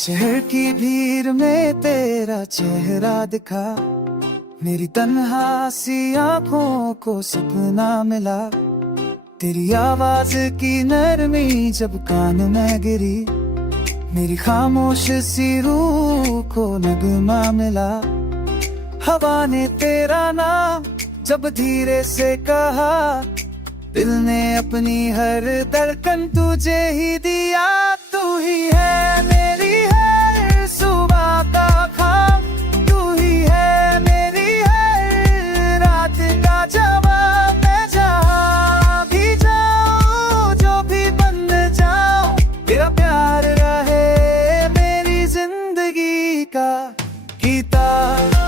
शहर की भीड़ में तेरा चेहरा दिखा, मेरी तन्हा सी आंखों को सपना मिला। तेरी आवाज की नरमी जब कान में गिरी, मेरी खामोश सी रूह को नगमा मिला। हवा ने तेरा नाम जब धीरे से कहा, दिल ने अपनी हर धड़कन तुझे ही दिया। तू ही है मेरी हर सुबह का ख्वाब, तू ही है मेरी हर रात का जवाब। मैं जहाँ भी जाऊँ, जो भी बन जाऊँ, तेरा प्यार रहे मेरी जिंदगी का किताब।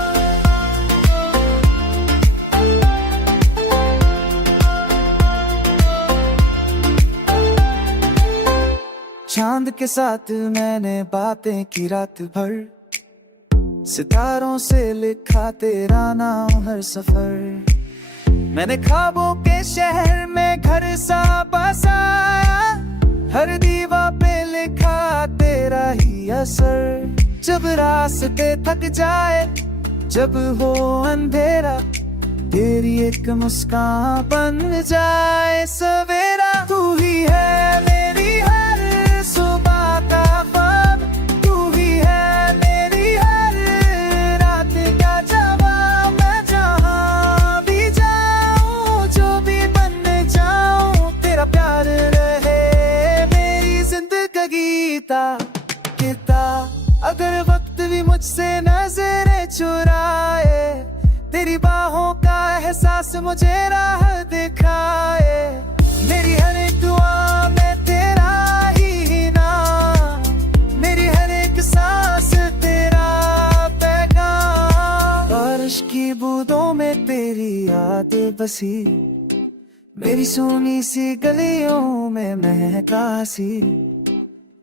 चांद के साथ मैंने बातें की रात भर, सितारों से लिखा तेरा नाम हर सफर। मैंने ख्वाबों के शहर में घर सा बसाया, हर दीवार पे लिखा तेरा ही असर। जब रास्ते थक जाए, जब हो अंधेरा, तेरी एक मुस्कान बन जाए सवेरा। तू ही है मेरी हर सुबह का ख्वाब, तू ही है मेरी हर रात का जवाब। मैं जहाँ भी जाऊँ, जो भी बन जाऊँ, तेरा प्यार रहे मेरी जिंदगी का किताब। अगर वक्त भी मुझसे नजरें चुराए, तेरी बाहों का एहसास मुझे राह दिखाए। मेरी हर एक दुआ में तेरा ही नाम, मेरी हर एक सांस तेरा पैगाम। बारिश की बूंदों में तेरी याद बसी, मेरी सोनी सी गलियों में महका सी।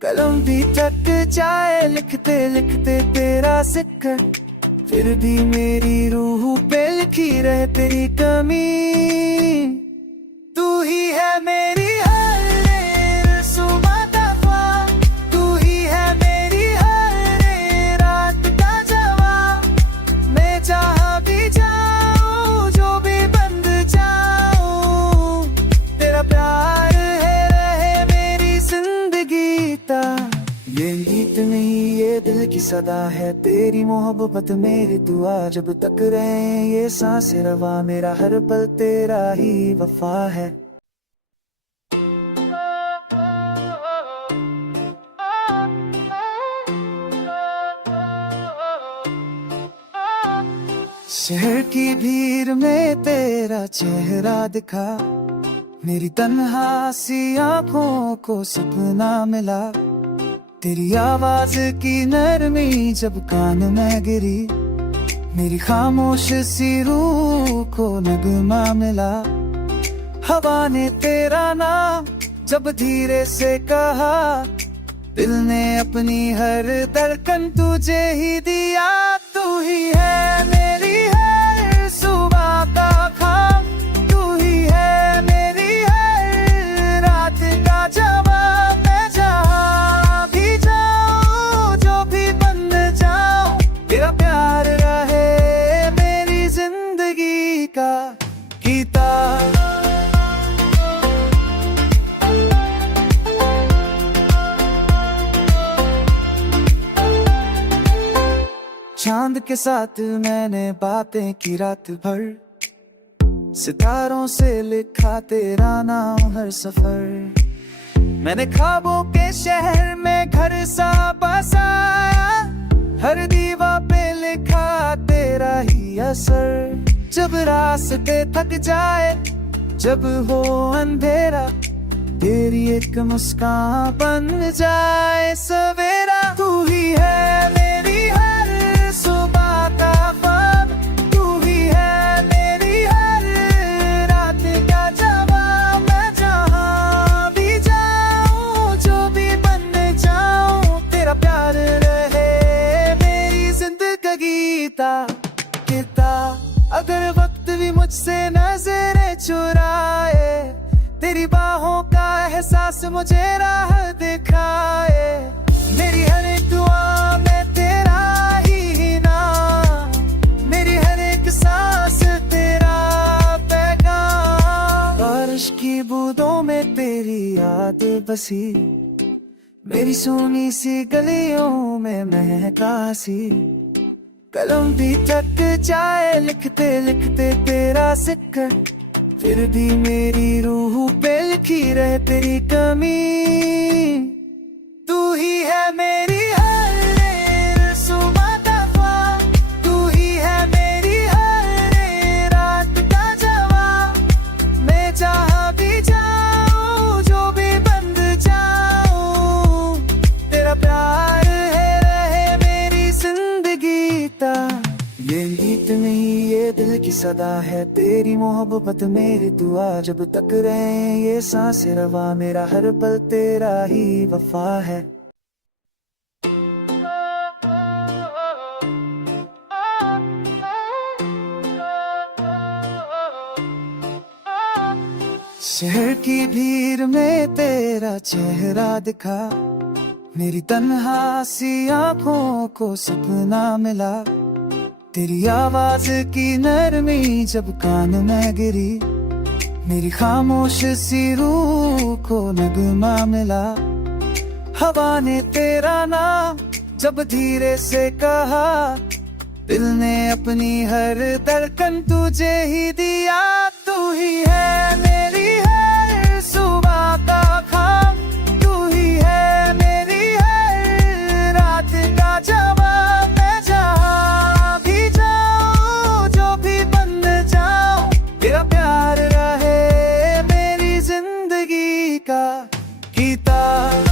कलम भी थक जाए लिखते लिखते तेरा जिक्र, फिर भी मेरी रूह पे लिखी रहे तेरी कमी। तू ही है मेरी हर सुबह का ख्वाब, तू ही है मेरी हर रात का जवाब। मैं जहाँ भी जाऊँ, जो भी बन जाऊँ, तेरा प्यार है रहे मेरी जिंदगी का। ये गीत नहीं, ये दिल की सदा है, तेरी मोहब्बत मेरी दुआ। जब तक रहे ये सांसें रवा, मेरा हर पल तेरा ही वफा है। शहर की भीड़ में तेरा चेहरा दिखा, मेरी तन्हा सी आंखों को सपना मिला। तेरी आवाज की नरमी जब कान में गिरी, मेरी खामोश सी रूह को नगमा मिला। हवा ने तेरा नाम जब धीरे से कहा, दिल ने अपनी हर धड़कन तुझे ही दिया। तू ही है मेरी हर सुबह का ख्वाब, तू ही है मेरी हर रात का जवाब। मैं जहाँ भी जाऊँ, जो भी बन जाऊँ, तेरा प्यार रहे मेरी जिंदगी का किताब। चांद के साथ मैंने बातें की रात भर, सितारों से लिखा तेरा नाम हर सफर। मैंने ख्वाबों के शहर में घर सा बसाया, हर दीवार पे लिखा तेरा ही असर। जब रास्ते थक जाए, जब हो अंधेरा, तेरी एक मुस्कान बन जाए सवेरा। तू ही है मेरी हर सुबह का ख्वाब, तू ही है मेरी हर रात का जवाब। मैं जहाँ भी जाऊँ, जो भी बन जाऊँ, तेरा प्यार रहे मेरी जिंदगी का किताब। अगर वक्त भी मुझसे नजरें चुराए, तेरी बाहों का एहसास मुझे राह दिखाए। मेरी हर एक दुआ याद बसी, मेरी सोनी सी गलियों में महका सी। कलम भी थक जाए लिखते लिखते तेरा जिक्र, फिर भी मेरी रूह पे लिखी रहे तेरी कमी। तू ही है मेरी हर सुबह का ख्वाब, तू ही है मेरी हर रात का जवाब। मैं जहाँ भी जाऊँ जो भी बंद जाऊँ, तेरा प्यार है रहे मेरी जिंदगी तक। ये गीत नहीं ये दिल की सदा है, तेरी मोहब्बत मेरी दुआ। जब तक रहे ये सांसें रवा, मेरा हर पल तेरा ही वफा है। शहर की भीड़ में तेरा चेहरा दिखा, मेरी तन्हा सी आंखों को सपना मिला। तेरी आवाज की नरमी जब कान में गिरी, मेरी खामोश सी रूह को नगमा मिला। हवा ने तेरा नाम जब धीरे से कहा, दिल ने अपनी हर धड़कन तुझे ही दिया। तू ही है मेरी हर सुबह का ख्वाब, तू ही है मेरी हर रात का जवाब। मैं जहाँ भी जाऊँ जो भी बन जाऊँ, तेरा प्यार रहे मेरी जिंदगी का किताब।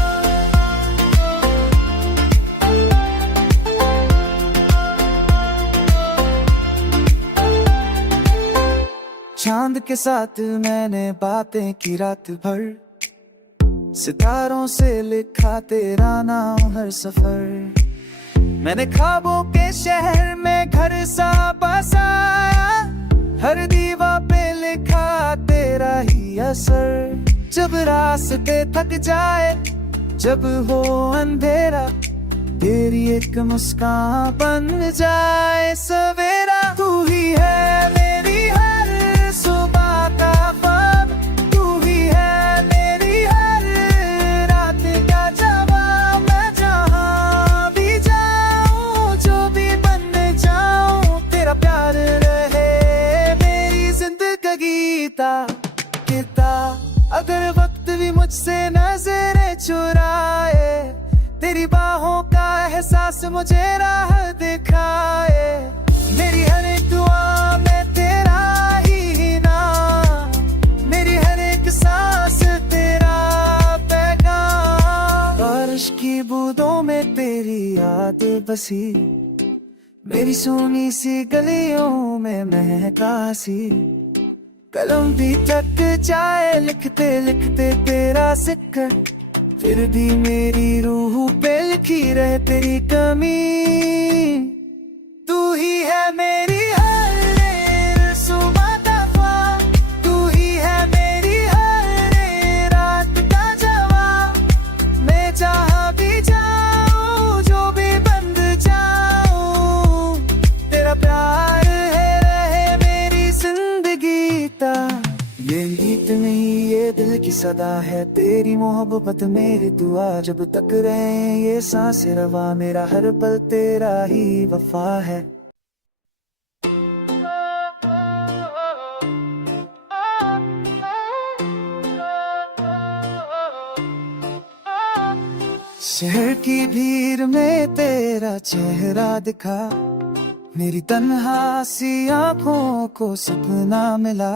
चांद के साथ मैंने बातें की रात भर, सितारों से लिखा तेरा नाम हर सफर। मैंने ख्वाबों के शहर में घर सा बसाया, हर दीवार पे लिखा तेरा ही असर। जब रास्ते थक जाए, जब हो अंधेरा, तेरी एक मुस्कान बन जाए सवेरा। तू ही है मेरी हर सुबह का ख्वाब, तू ही है मेरी हर रात का जवाब। मैं जहाँ भी जाऊँ जो भी बन जाऊँ, तेरा प्यार रहे मेरी जिंदगी का किताब। अगर वक्त भी मुझसे नजरें चुराए, तेरी बाहों का एहसास मुझे राह दिखाए। मेरी हर एक दुआ में तेरा ही नाम, मेरी हर एक सांस तेरा पैगाम। बारिश की बूंदों में तेरी याद बसी, मेरी सोनी सी गलियों में महका सी। कलम भी थक जाए लिखते लिखते तेरा जिक्र, फिर भी मेरी रूह पे लिखी रहे तेरी कमी। तू ही है मेरी हर सुबह का ख्वाब, तू ही है मेरी हर रात का जवाब। मैं जहाँ भी जाऊँ जो भी बन जाऊँ, तेरा प्यार है रहे मेरी जिंदगी तक। ये गीत नहीं ये दिल की सदा है, तेरी मोहब्बत मेरी दुआ। जब तक रहे ये सांसें रवा, मेरा हर पल तेरा ही वफा है। शहर की भीड़ में तेरा चेहरा दिखा, मेरी तन्हा सी आंखों को सपना मिला।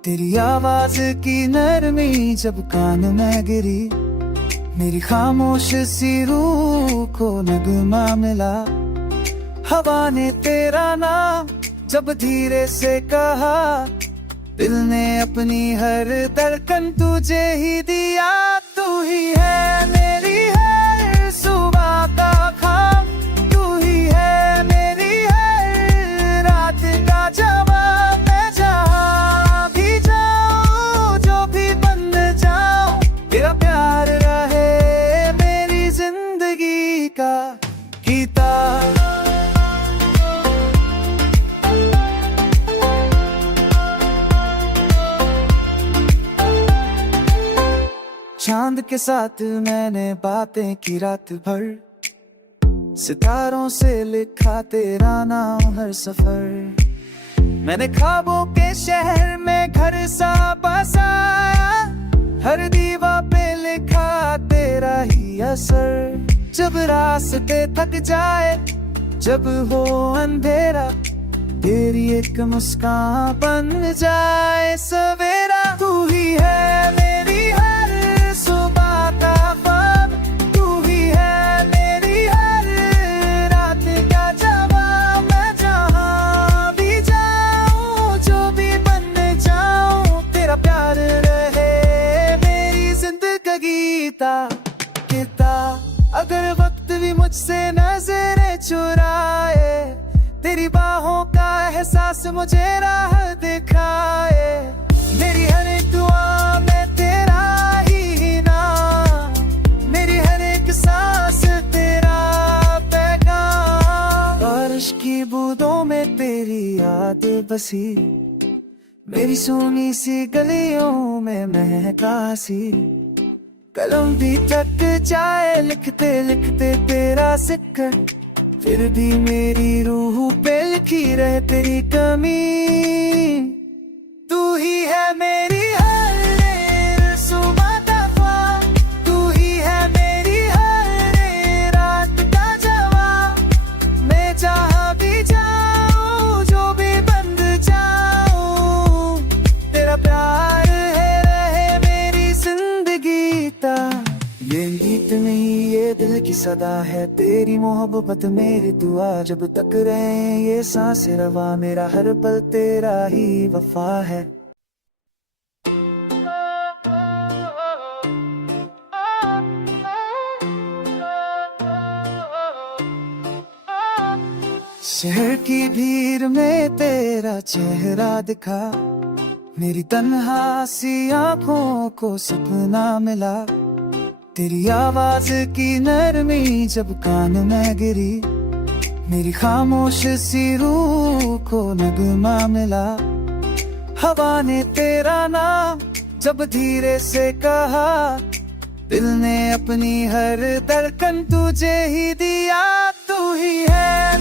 तेरी आवाज की नरमी जब कान में गिरी, मेरी खामोश सी रूह को नगमा मिला। हवा ने तेरा नाम जब धीरे से कहा, दिल ने अपनी हर धड़कन तुझे ही दिया। तू ही है मेरी हर सुबह का ख्वाब, तू ही है मेरी हर रात का जवाब। मैं जहाँ भी जाऊँ जो भी बन जाऊँ, तेरा प्यार रहे मेरी जिंदगी का किताब। चांद के साथ मैंने बातें की रात भर, सितारों से लिखा तेरा नाम हर सफर। मैंने ख्वाबों के शहर में घर सा बसाया, हर दीवार पे लिखा तेरा ही असर। जब रास्ते थक जाए, जब हो अंधेरा, तेरी एक मुस्कान बन जाए सवेरा। तू ही है मेरी हर सुबह का ख्वाब, तू ही है मेरी हर रात का जवाब। मैं जहाँ भी जाऊँ, जो भी बन जाऊँ, तेरा प्यार रहे मेरी जिंदगी किता। अगर वक्त भी मुझसे नजरें चुराए, तेरी बाहों का एहसास मुझे राह दिखाए। मेरी हर एक दुआ में तेरा ही नाम, मेरी हर एक सांस तेरा पैगाम। बारिश की बूंदों में तेरी याद बसी, मेरी सोनी सी गलियों में महकासी। कलम भी थक जाए लिखते लिखते तेरा जिक्र, फिर भी मेरी रूह पे लिखी रहे तेरी कमी। तू ही है मेरी हर सुबह का ख्वाब, तू ही है मेरी हर रात का जवाब। मैं जहाँ भी जाऊँ, जो भी बन जाऊँ, तेरा प्यार है रहे मेरी जिंदगी ता। ये गीत नहीं ये दिल की सदा है, तेरी मोहब्बत मेरी दुआ। जब तक रहे ये सांसें रवा, मेरा हर पल तेरा ही वफा है। शहर की भीड़ में तेरा चेहरा दिखा, मेरी तन्हा सी आंखों को सपना मिला। तेरी आवाज की नरमी जब कान में गिरी, मेरी खामोश सी रूह को नगमा मिला। हवा ने तेरा नाम जब धीरे से कहा, दिल ने अपनी हर धड़कन तुझे ही दिया। तू ही है